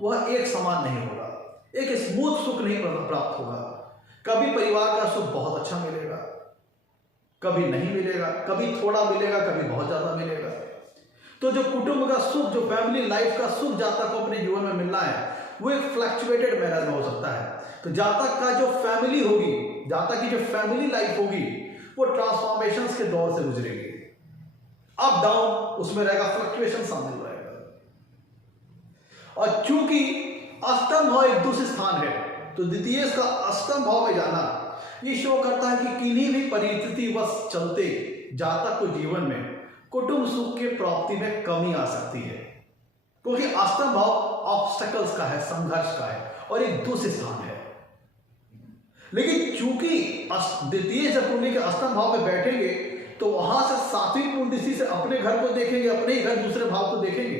वह एक समान नहीं होगा, एक स्मूथ सुख नहीं प्राप्त होगा। कभी परिवार का सुख बहुत अच्छा मिलेगा, कभी नहीं मिलेगा, कभी थोड़ा मिलेगा, कभी बहुत ज्यादा मिलेगा। तो जो कुटुंब का सुख, जो फैमिली लाइफ का सुख जातक को अपने जीवन में मिलना है वो एक फ्लक्चुएटेड मैनर में हो सकता है। तो जातक का जो फैमिली होगी, जातक की जो फैमिली लाइफ होगी वो ट्रांसफॉर्मेशंस के दौर से गुजरेगी, अप डाउन उसमें रहेगा, फ्लक्चुएशन शामिल रहेगा। और चूंकि अष्टम भाव एक दूसरे स्थान है तो द्वितीय का अष्टम भाव में जाना ये शो करता है कि किन्हीं भी परिस्थितिवश चलते जातक को जीवन में कुटुंब सुख के प्राप्ति में कमी आ सकती है, क्योंकि अष्टम भाव ऑब्स्टेकल्स का है, संघर्ष का है, और एक दूसरे स्थान है। लेकिन चूंकि द्वितीय जब कुंडली के अष्टम भाव में बैठेंगे तो वहां से सात्विक कुंडली से अपने घर को देखेंगे, अपने ही घर दूसरे भाव को देखेंगे,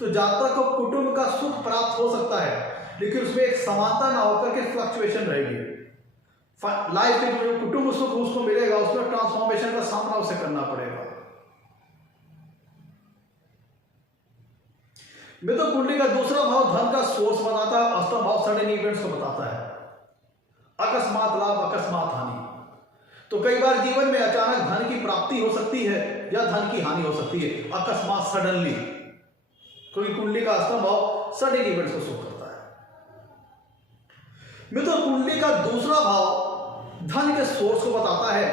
तो जातक को कुटुंब का सुख प्राप्त हो सकता है, लेकिन उसमें एक समानता ना होकर के फ्लक्चुएशन रहेगी। लाइफ में जो कुटुंब सुख उसको मिलेगा उसमें ट्रांसफॉर्मेशन का सामना उसे करना पड़ेगा। मैं तो कुंडली का दूसरा भाव धन का सोर्स बताता है, अष्टम भाव सडन इवेंट्स को बताता है, अकस्मात लाभ, अकस्मात हानि। तो कई बार जीवन में अचानक धन की प्राप्ति हो सकती है या धन की हानि हो सकती है, अकस्मात सडनली। क्योंकि कुंडली का अष्टम भाव सडन इवेंट्स को शो करता है। मित्रों, कुंडली का दूसरा भाव धन के सोर्स को बताता है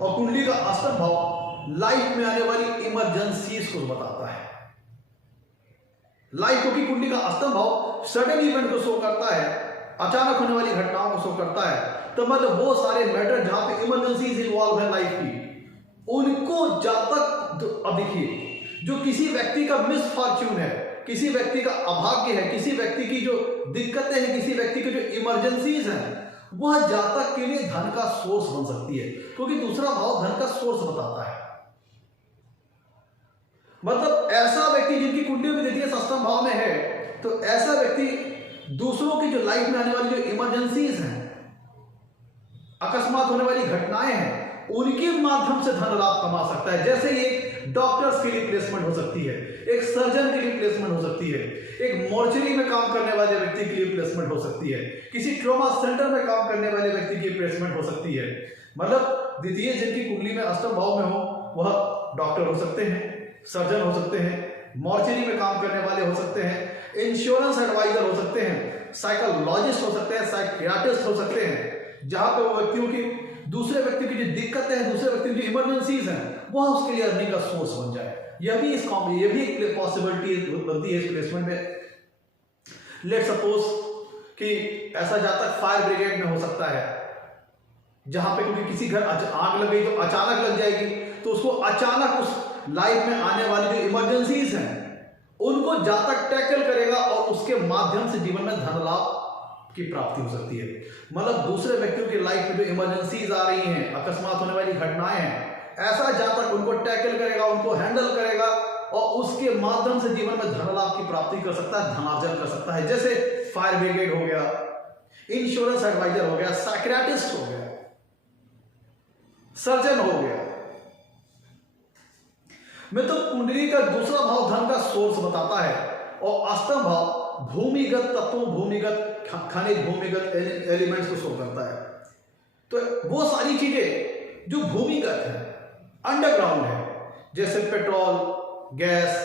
और कुंडली का अष्टम भाव लाइफ में आने वाली इमरजेंसीज को बताता है। लाइफ, क्योंकि कुंडली का अष्टम भाव सडन इवेंट को शो करता है, अचानक होने वाली घटनाओं को शो करता है, तो मतलब वो सारे मैटर जहां पे इमरजेंसीज इन्वॉल्व है लाइफ की, उनको जब तक, अब देखिए, जो किसी व्यक्ति का मिसफॉर्च्यून है, किसी व्यक्ति का अभाग्य है, किसी व्यक्ति की जो दिक्कतें हैं, किसी व्यक्ति की जो इमरजेंसीज हैं, वह जातक के लिए धन का सोर्स बन सकती है, क्योंकि दूसरा भाव धन का सोर्स बताता है। मतलब ऐसा व्यक्ति जिनकी कुंडली में देखिए अष्टम भाव में है, तो ऐसा व्यक्ति दूसरों की जो लाइफ में आने वाली जो इमरजेंसीज हैं, अकस्मात होने वाली घटनाएं हैं, उनके माध्यम से धन लाभ कमा सकता है। जैसे एक डॉक्टर्स की रिप्लेसमेंट हो सकती है, एक सर्जन की रिप्लेसमेंट हो सकती है, एक मॉर्चरी में काम करने वाले व्यक्ति की रिप्लेसमेंट हो सकती है, किसी ट्रॉमा सेंटर में काम करने वाले व्यक्ति की रिप्लेसमेंट हो सकती है। मतलब द्वितीय जिनकी कुंडली में अष्टम भाव में हो, वह डॉक्टर हो सकते हैं, सर्जन हो सकते हैं, मॉर्चरी में काम करने वाले हो सकते हैं, इंश्योरेंस एडवाइजर हो सकते हैं, साइकोलॉजिस्ट हो सकते हैं, साइकियाट्रिस्ट हो सकते हैं, जहां पे वो व्यक्तियों की, दूसरे व्यक्ति की जो दिक्कतें हैं, दूसरे व्यक्ति की जो इमरजेंसीज हैं, वह उसके लिए अर्निंग का सोर्स बन जाए। यह भी एक पॉसिबिलिटी बनती है इस प्लेसमेंट में। लेट सपोज कि ऐसा जातक फायर ब्रिगेड में हो सकता है, जहां पे क्योंकि किसी घर आग लग गई तो अचानक लग जाएगी, तो उसको अचानक उस लाइफ में आने वाली जो इमरजेंसीज हैं उनको जातक टैकल करेगा और उसके माध्यम से जीवन में धन लाभ की प्राप्ति हो सकती है। मतलब दूसरे व्यक्तियों की लाइफ में जो इमरजेंसीज आ रही हैं, अकस्मात होने वाली घटनाएं हैं, ऐसा जातक उनको टैकल करेगा, उनको हैंडल करेगा और उसके माध्यम से जीवन में धन लाभ की प्राप्ति कर सकता है, धनार्जन कर सकता है। जैसे फायर ब्रिगेड हो गया, इंश्योरेंस एडवाइजर हो गया, साइकियाट्रिस्ट हो गया, सर्जन हो गया। में तो कुंडली का दूसरा भाव धन का सोर्स बताता है और अष्टम भाव भूमिगत तत्वों, भूमिगत खनिज, भूमिगत एलिमेंट्स को शो करता है। तो वो सारी चीजें जो भूमिगत है, अंडरग्राउंड है, जैसे पेट्रोल, गैस,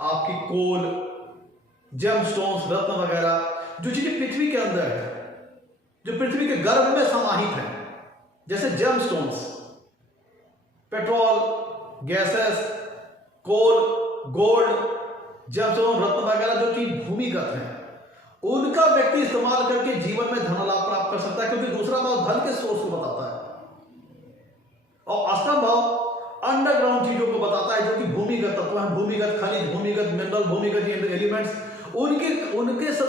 आपकी कोल, जेमस्टोन्स, रत्न वगैरह, जो चीजें पृथ्वी के अंदर है, जो पृथ्वी के गर्भ में समाहित है, जैसे जेमस्टोन्स, पेट्रोल, गैसेस, कोल, गोल्ड, जेमस्टोन, रत्न वगैरह जो कि भूमिगत हैं, उनका व्यक्ति इस्तेमाल करके जीवन में धन लाभ प्राप्त कर सकता है, क्योंकि दूसरा भाव धन के सोर्स को बताता है और अष्टम भाव अंडरग्राउंड चीजों को बताता है, जो कि भूमिगत तत्व हैं, भूमिगत खनिज, भूमिगत मिनरल, भूमिगत एलिमेंट्स,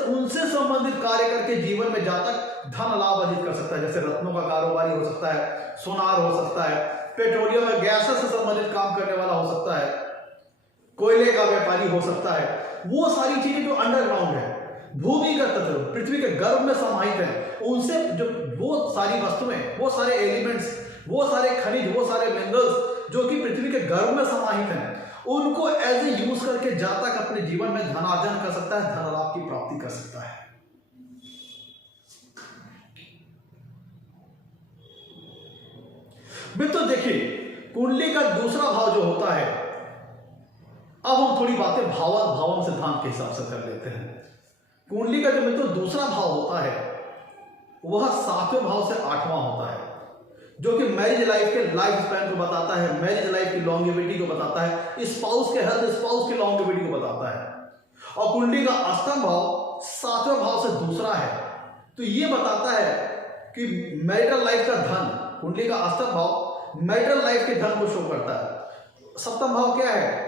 उनसे संबंधित कार्य करके जीवन में जातक धन लाभ अर्जित कर सकता है। जैसे रत्नों का कारोबारी हो सकता है, सोनार हो सकता है, पेट्रोलियम और गैसेस से संबंधित काम करने वाला हो सकता है, कोयले का व्यापारी हो सकता है। वो सारी चीजें जो अंडरग्राउंड है, भूमिगत तत्व, पृथ्वी के गर्भ में समाहित है, उनसे जो वो सारी वस्तुएं, वो सारे एलिमेंट्स, वो सारे खनिज, वो सारे मिनरल्स जो कि पृथ्वी के गर्भ में समाहित हैं, उनको एज ए यूज करके जातक अपने जीवन में धनार्जन कर सकता है, धन लाभ की प्राप्ति कर सकता है। मित्रों देखिए, कुंडली का दूसरा भाव जो होता है, अब हम थोड़ी बातें भावन सिद्धांत के हिसाब से कर लेते हैं। कुंडली का जो मित्रों दूसरा भाव होता है, वह 7वें भाव से 8वां होता है, जो कि मैरिज लाइफ के लाइफ स्पैन को बताता है, मैरिज लाइफ की लॉन्गेविटी को बताता है, स्पाउस के हेल्थ, स्पाउस की लॉन्गेविटी को बताता है। और कुंडली का अष्टम भाव 7वें भाव से दूसरा है, तो ये बताता है कि मैरिटल लाइफ का धन, कुंडली का अष्टम भाव मैरिटल लाइफ के धन को शो करता है। सप्तम भाव क्या है?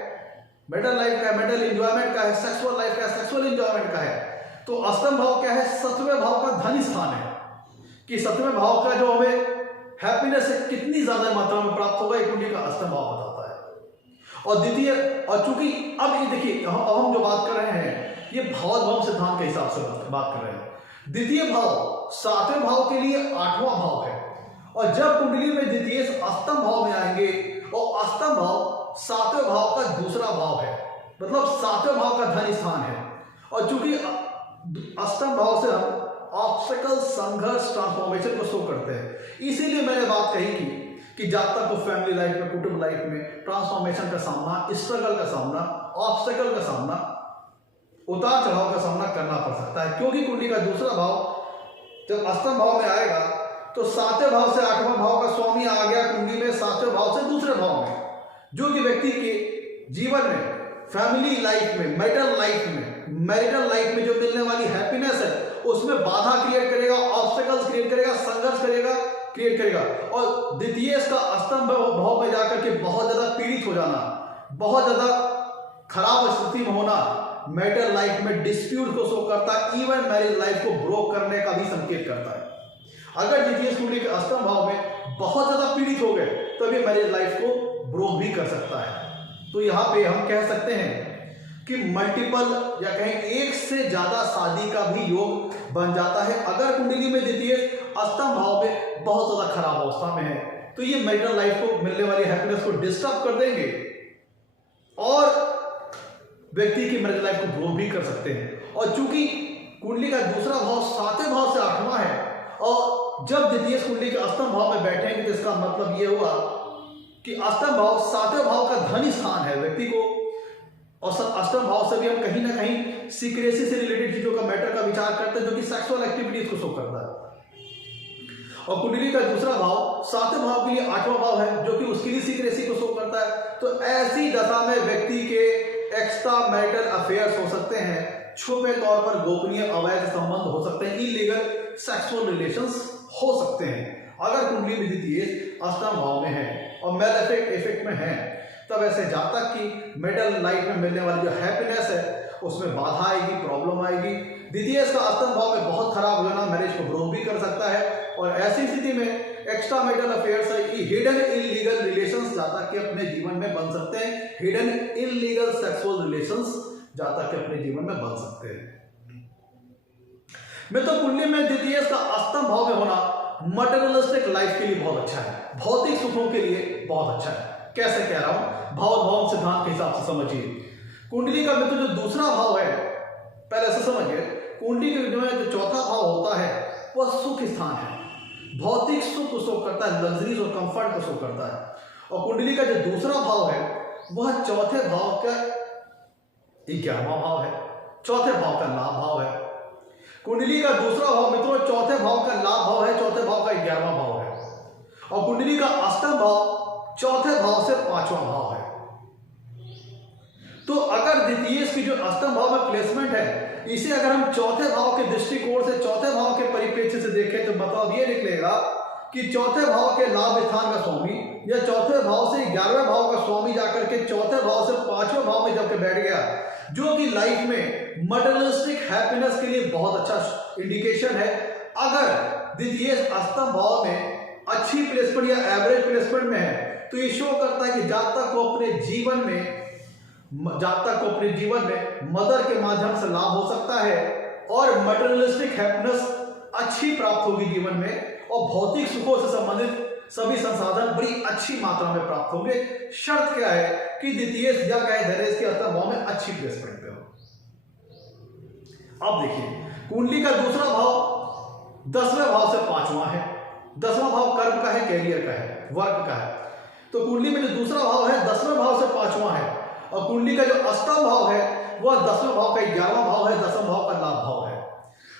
मैरिटल लाइफ का है, मैरिटल एंजॉयमेंट का है, सेक्सुअल लाइफ का है, सेक्सुअल एंजॉयमेंट का है। तो अष्टम भाव क्या है? 7वें भाव का धन स्थान है, कि 7वें भाव का जो हमें हैप्पीनेस कितनी ज्यादा मात्रा में प्राप्त होगा, कुंडली का अष्टम भाव बताता है। और द्वितीय, और चूंकि अब ये देखिए, अब हम जो बात कर रहे हैं ये भाव सिद्धांत के हिसाब से बात कर रहे हैं। द्वितीय भाव 7वें भाव के लिए 8वां भाव है, और जब कुंडली में द्वितीय अष्टम भाव में आएंगे, और अष्टम भाव 7वें भाव का दूसरा भाव है, मतलब 7वें भाव का धन स्थान है। और चूंकि अष्टम भाव से हम ऑब्स्टेकल, संघर्ष, ट्रांसफॉर्मेशन को शो करते हैं, इसीलिए मैंने बात कही कि जातक को फैमिली लाइफ में, कुटुंब लाइफ में ट्रांसफॉर्मेशन का सामना, स्ट्रगल का सामना, ऑब्स्टेकल का सामना उतार चढ़ाव का सामना करना पड़ सकता है, क्योंकि कुंडली का दूसरा भाव जब अष्टम भाव में आएगा तो 7वें भाव से 8वां भाव का स्वामी आ गया कुंडली में 7वें भाव से दूसरे भाव में, जो कि व्यक्ति के जीवन में, फैमिली लाइफ में, मैरिटल लाइफ में जो मिलने वाली हैप्पीनेस है उसमें बाधा क्रिएट करेगा, ऑब्स्टेकल्स क्रिएट करेगा, संघर्ष क्रिएट करेगा। और द्वितीय का अष्टम भाव में जाकर के बहुत ज्यादा पीड़ित हो जाना, बहुत ज्यादा खराब स्थिति में होना, मैरिटल लाइफ में डिस्प्यूट को शो करता है, इवन मैरिज लाइफ को ब्रोक करने का भी संकेत करता है। अगर द्वितीय कुंडली के अष्टम भाव में बहुत ज्यादा पीड़ित हो गए तो ये मैरिज लाइफ को ब्रोक भी कर सकता है। तो यहाँ पे हम कह सकते हैं कि मल्टीपल या कहें एक से ज्यादा शादी का भी योग बन जाता है अगर कुंडली में द्वितीय अष्टम भाव में बहुत ज्यादा खराब अवस्था में है। तो ये मैरिटल लाइफ को मिलने वाली हैप्पीनेस को डिस्टर्ब कर देंगे और व्यक्ति की मैरिज लाइफ को ब्रोक भी कर सकते हैं। और चूंकि कुंडली का दूसरा भाव 7वें भाव से 8वां है और जब द्वितीय कुंडली के अष्टम भाव में बैठेंगे तो इसका मतलब यह हुआ कि अष्टम भाव 7वें भाव का धन स्थान है व्यक्ति को, और अष्टम भाव से भी हम कहीं ना कहीं सीक्रेसी से रिलेटेड चीजों का मैटर का विचार करते हैं जो कि सेक्सुअल एक्टिविटीज को शो करता है। और कुंडली का दूसरा भाव 7वें भाव के लिए 8वां भाव है जो कि उसके लिए सीक्रेसी को शो करता है। तो ऐसी दशा में व्यक्ति के एक्स्ट्रा मैरिटल अफेयर्स हो सकते हैं, छुपे तौर पर गोपनीय अवैध संबंध हो सकते हैं, इलीगल सेक्सुअल रिलेशंस हो सकते हैं अगर कुंडली में द्वितीय अष्टम भाव में है और मेल इफेक्ट में है। तब ऐसे जातक की मैरिटल लाइफ में मिलने वाली जो हैप्पीनेस है उसमें बाधा आएगी, प्रॉब्लम आएगी। द्वितीय का अष्टम भाव में बहुत खराब हो जाना मैरिज को ब्रोक भी कर सकता है और ऐसी स्थिति में extra marital affairs, hidden illegal relations जातक के अपने जीवन में बन सकते हैं, हिडन इलीगल सेक्सुअल रिलेशंस जातक के अपने जीवन में बन सकते हैं। मैं तो कुंडली में द्वितीय का अष्टम भाव में होना मटेरियलिस्टिक लाइफ के लिए बहुत अच्छा है, भौतिक सुखों के लिए बहुत अच्छा है। कैसे कह रहा हूं, भाव सिद्धांत के हिसाब से समझिए। कुंडली का मित्र जो दूसरा भाव है, पहले से समझिए, कुंडली के जो चौथा भाव होता है वह सुख स्थान है, भौतिक सुख को शो करता है, लग्जरीज और कंफर्ट को शो करता है। और कुंडली का जो दूसरा भाव है वह चौथे भाव का 11वां भाव है, चौथे भाव का लाभ भाव है। कुंडली का दूसरा भाव मित्रों चौथे भाव का लाभ भाव है, चौथे भाव का 11वां भाव है। और कुंडली का अष्टम भाव चौथे भाव से 5वां भाव है। तो अगर द्वितीय की जो अष्टम भाव में प्लेसमेंट है, इसे अगर हम चौथे भाव के दृष्टिकोण से, चौथे भाव के परिप्रेक्ष्य से देखें तो मतलब ये निकलेगा कि चौथे भाव के लाभ स्थान का स्वामी या चौथे भाव से 11वें भाव का स्वामी जाकर के चौथे भाव से 5वें भाव में जब बैठ गया, जो कि लाइफ में मटेरियलिस्टिक हैप्पीनेस के लिए बहुत अच्छा इंडिकेशन है। अगर द्वितीय अष्टम भाव में अच्छी प्लेसमेंट या एवरेज प्लेसमेंट में है तो ये शो करता है कि जातक को अपने जीवन में मदर के माध्यम से लाभ हो सकता है और मटेरियलिस्टिक हैप्पीनेस अच्छी प्राप्त होगी जीवन में, और भौतिक सुखों से संबंधित सभी संसाधन बड़ी अच्छी मात्रा में प्राप्त होंगे। शर्त क्या है कि द्वितीय या कहे धैर्य के अष्टम भाव में अच्छी प्लेसमेंट पे हो। अब देखिए, कुंडली का दूसरा भाव 10वें भाव से 5वां है, 10वां भाव कर्म का है, कैरियर का है, वर्क का है। तो कुंडली में जो दूसरा भाव है 10वें भाव से 5वां है और कुंडली का जो अष्टम भाव है वह 10वें भाव का 11वां भाव है, 10वां भाव का लाभ भाव है।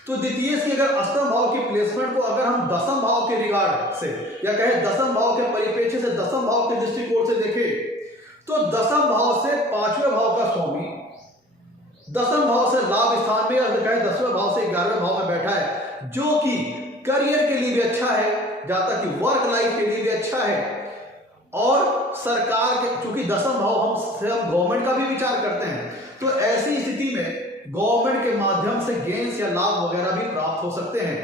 तो द्वितीय की अगर अष्टम भाव की प्लेसमेंट को अगर हम 10वें भाव के रिगार्ड से या कहें 10वें भाव के परिप्रेक्ष्य से, 10वें भाव के दृष्टिकोण से देखें तो 10वें भाव से 5वें भाव का स्वामी 10वें भाव से लाभ स्थान में या कहें 10वें भाव से 11वें भाव में बैठा है, जो कि करियर के लिए भी अच्छा है, जातक की वर्क लाइफ के लिए भी अच्छा है। और सरकार के, चूंकि 10वां भाव हम गवर्नमेंट का भी विचार करते हैं, तो ऐसी स्थिति में गवर्नमेंट के माध्यम से गेंस या लाभ वगैरह भी प्राप्त हो सकते हैं।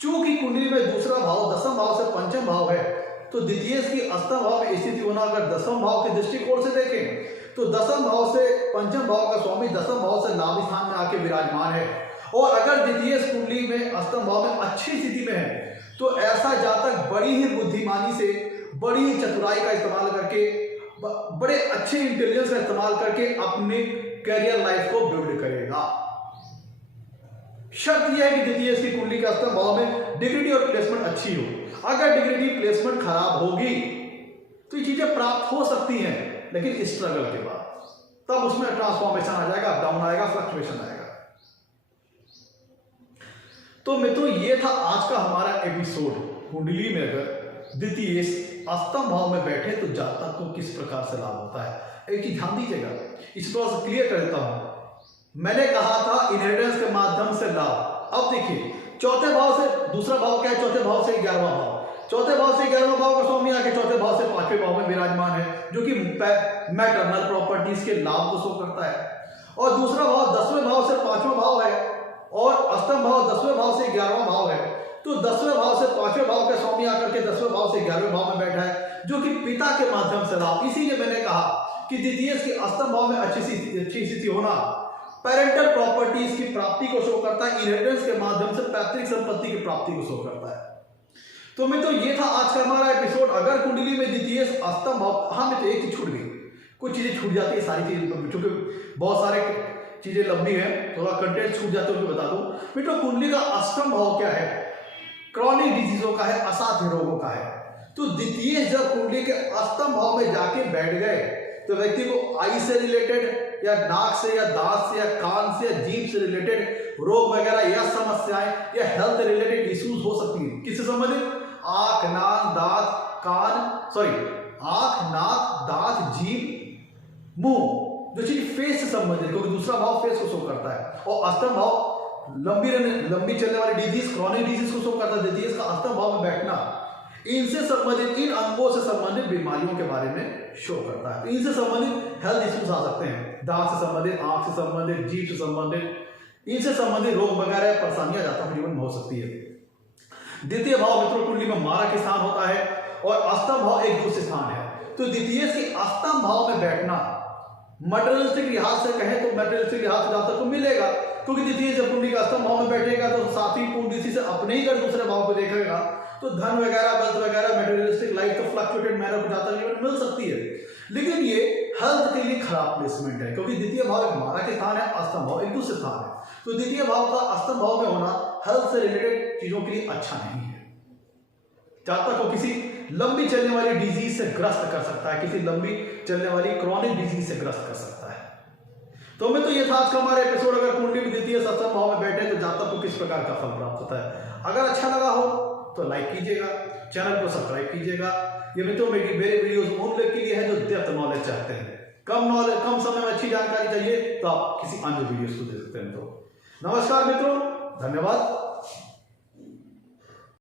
चूंकि कुंडली में दूसरा भाव 10वें भाव से 5वें भाव है, तो द्वितीय की अष्टम भाव में स्थिति होना अगर 10वें भाव के दृष्टिकोण से देखें तो 10वें भाव से 5वें भाव का स्वामी 10वें भाव से लाभ स्थान में आके विराजमान है। और अगर द्वितीय कुंडली में अष्टम भाव में अच्छी स्थिति में है तो ऐसा जातक बड़ी ही बुद्धिमानी से, बड़ी ही चतुराई का इस्तेमाल करके, बड़े अच्छे इंटेलिजेंस का इस्तेमाल करके अपने करियर लाइफ को बिल्ड करेगा। शर्त यह है कि द्वितीय की कुंडली के अष्टम भाव में डिग्री और प्लेसमेंट अच्छी हो। अगर डिग्री प्लेसमेंट खराब होगी तो ये चीजें प्राप्त हो सकती हैं, लेकिन स्ट्रगल के बाद। तब उसमें ट्रांसफॉर्मेशन आ जाएगा, अप डाउन आएगा, फ्लक्चुएशन आएगा। तो मित्रों ये था आज का हमारा एपिसोड। कुंडली में अगर द्वितीय अष्टम भाव में बैठे तो जातक को किस प्रकार से लाभ होता है। एक चीज ध्यान दीजिएगा, इस थोड़ा सा क्लियर कर देता हूं। मैंने कहा था इनहेरिटेंस के माध्यम से लाभ। अब देखिए चौथे भाव से दूसरा भाव क्या है, चौथे भाव से 11वां भाव। चौथे भाव से 11वां भाव का स्वामी आके चौथे भाव से 5वें भाव में विराजमान है, जो कि मैटरनल प्रॉपर्टीज के लाभ को शो करता है। और दूसरा भाव 10वें भाव से 5वां भाव है, और अष्टम भाव 10वें भाव से 11वां भाव है। तो 10वें भाव से 5वें भाव का स्वामी आकर के 10वें भाव से 11वें भाव में बैठा है, जो कि पिता के माध्यम से लाभ। इसीलिए मैंने कहा कि द्वितीय के अष्टम भाव में अच्छी स्थिति होना पेरेंटल प्रॉपर्टीज की प्राप्ति को शो करता है, इनहेरिटेंस के माध्यम से पैतृक संपत्ति की प्राप्ति को शो करता है। तो मित्रों ये था आज का हमारा एपिसोड। अगर कुंडली में द्वितीय अष्टम भाव, हाँ मित्रों एक चीज छूट गई, कुछ चीजें छूट जाती है, सारी चीजें क्योंकि बहुत सारे चीजें लंबी है, थोड़ा कंटेंट छूट जाते हैं उनको बता दूं। मित्रों कुंडली का अष्टम भाव क्या है, क्रॉनिक डिजीजों का है, असाध्य रोगों का है। तो द्वितीय जब कुंडली के अष्टम भाव में जाके बैठ गए तो व्यक्ति को आई से रिलेटेड या नाक से या दांत से या कान से या जीभ से रिलेटेड रोग वगैरह या समस्याएं या हेल्थ रिलेटेड इश्यूज हो सकती है। किससे संबंधित, आंख नाक दांत जीभ मुंह, जो चीज फेस से संबंधित, क्योंकि दूसरा भाव फेस को शो करता है। और अष्टम भाव लंबी चलने वाली डिजीज, क्रॉनिक डिजीज को शो करता है। द्वितीय का अष्टम भाव में बैठना इनसे संबंधित, इन अंगों से संबंधित बीमारियों के बारे में शो करता है। तो इनसे संबंधित हेल्थ इश्यूज आ सकते हैं, दांत से संबंधित, आंख से संबंधित, जीभ से संबंधित, इनसे संबंधित रोग वगैरह परेशानियां जातक जीवन में हो सकती है। द्वितीय भाव मित्रों कुंडली में मारक स्थान होता है और अष्टम भाव एक दूसरे स्थान है। तो द्वितीय के अष्टम भाव में बैठना मटेरियलिस्टिक लिहाज से कहें तो मटेरियलिस्टिक लिहाज से जातक को मिलेगा, क्योंकि द्वितीय जब कुंडली का अष्टम भाव में बैठेगा तो सातवीं कुंडली से अपने ही कर दूसरे भाव को देखेगा तो धन वगैरह वेल्थ वगैरह मटेरियलिस्टिक लाइफ तो फ्लक्चुएटेड मैनर को जातक जीवन मिल सकती है। लेकिन ये हेल्थ के लिए खराब प्लेसमेंट है, क्योंकि द्वितीय भाव एक मारक स्थान है, अष्टम भाव एक दूसरे स्थान है। तो द्वितीय भाव का अष्टम भाव में होना हेल्थ से रिलेटेड चीजों के लिए अच्छा नहीं है। जातक को किसी लंबी चलने वाली डिजीज से ग्रस्त कर सकता है, किसी लंबी चलने वाली क्रॉनिक डिजीज से ग्रस्त कर सकता है। तो मैं तो ये था आज का हमारा एपिसोड। अगर कुंडली में द्वितीय अष्टम भाव में बैठे तो जातक को किस प्रकार का फल प्राप्त होता है। अगर अच्छा लगा हो तो लाइक कीजिएगा, चैनल को सब्सक्राइब कीजिएगा। ये मित्रों मेरे वीडियोस उन लोग के लिए है जो डेप्थ नॉलेज चाहते हैं, कम समय में अच्छी जानकारी चाहिए तो आप किसी अन्य वीडियोस को देख सकते हैं। तो नमस्कार मित्रों, धन्यवाद।